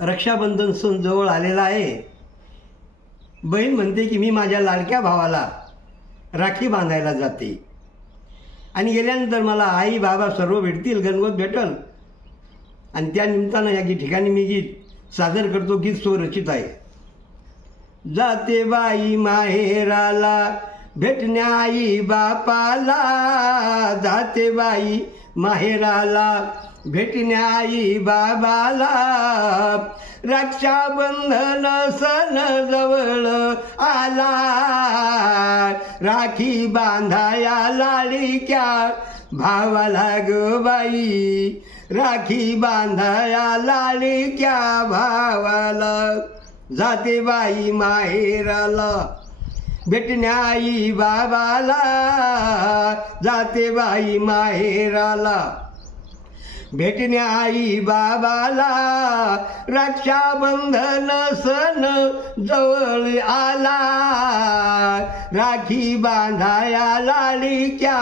रक्षाबंधन सण जवळ आलेला आहे। बहीण म्हणते की मी माझ्या लाडक्या भावाला राखी बांधायला जाते आणि गेल्यानंतर मला आई बाबा सर्व भेटतील, गणगोत भेटल आणि त्या निमित्तानं या ठिकाणी मी गीत सादर करतो। गीत स्वरचित आहे। जाते बाई माहेराला भेटण्या आई बापाला, जाते बाई माहेराला भेटण्या आई बाबाला, रक्षाबंधन सण जवळ आला, राखी बांधाया लाडक्या भावाला ग बाई, राखी बांधाया लाडक्या भावाला, जाते बाई माहेराला भेटण्या आई बाबाला, जाते बाई माहेराला भेटण्या आई बाबाला, रक्षाबंधन सण जवळ आला, राखी बांधाया लाडक्या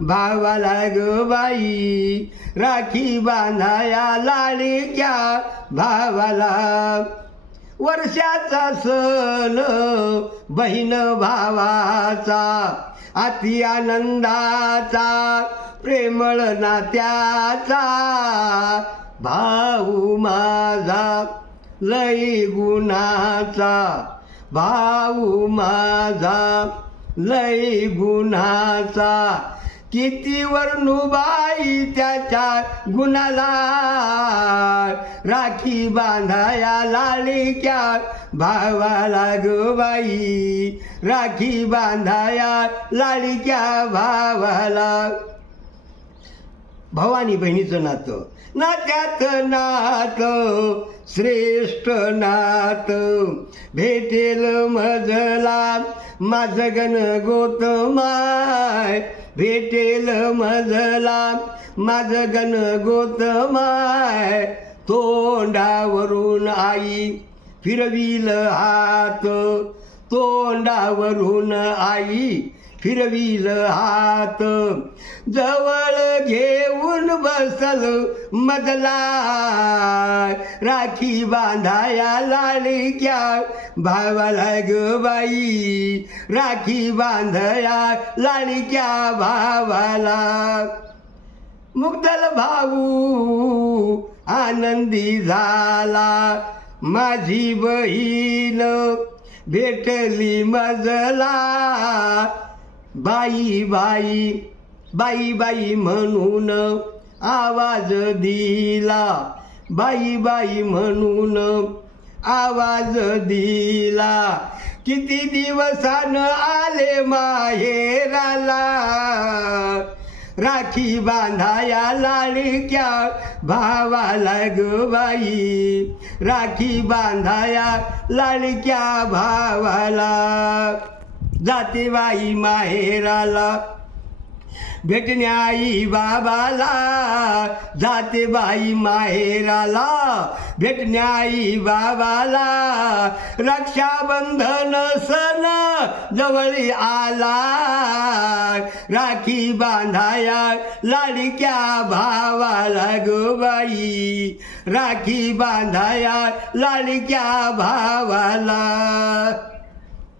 भावाला ग बाई, राखी बांधाया लाडक्या भावाला, वर्षाचा सण बहीण भावाचा, अति आनंदाचा प्रेमळ नात्याचा, भाऊ माझा लई गुणाचा, भाऊ माझा लई गुणाचा, किती वर्णुबाई त्याच्या गुणाला, राखी बांधाया लाडक्या भावाला ग बाई, राखी बांधाया लाडक्या भावाला, भावानी बहिणीचं नातं, नात्यात नातं श्रेष्ठ नातं, भेटेल मजला माझं गणगोत माय, भेटेल मजला माझं गणगोत माय, तोंडावरून आई फिरविल हात, तोंडावरून आई फिरविल हात, जवळ घेऊन बसल मजला, राखी बांधाया लाडक्या भावाला ग बाई, राखी बांधाया लाडक्या भावाला, मुग्धल भाऊ आनंदी झाला, माझी बहीण भेटली मजला, बाई बाई बाई बाई म्हणून आवाज दिला, बाई बाई म्हणून आवाज दिला, किती दिवसानं आले माहेराला, राखी बांधाया लाडक्या भावाला ग बाई, राखी बांधाया लाडक्या भावाला, जाते बाई माहेराला भेटण्या आई बाबाला, जाते बाई माहेराला भेटण्या आई बाबाला, रक्षाबंधन सण जवळ आला, राखी बांधाया लाडक्या भावाला ग बाई, राखी बांधाया लाडक्या भावाला।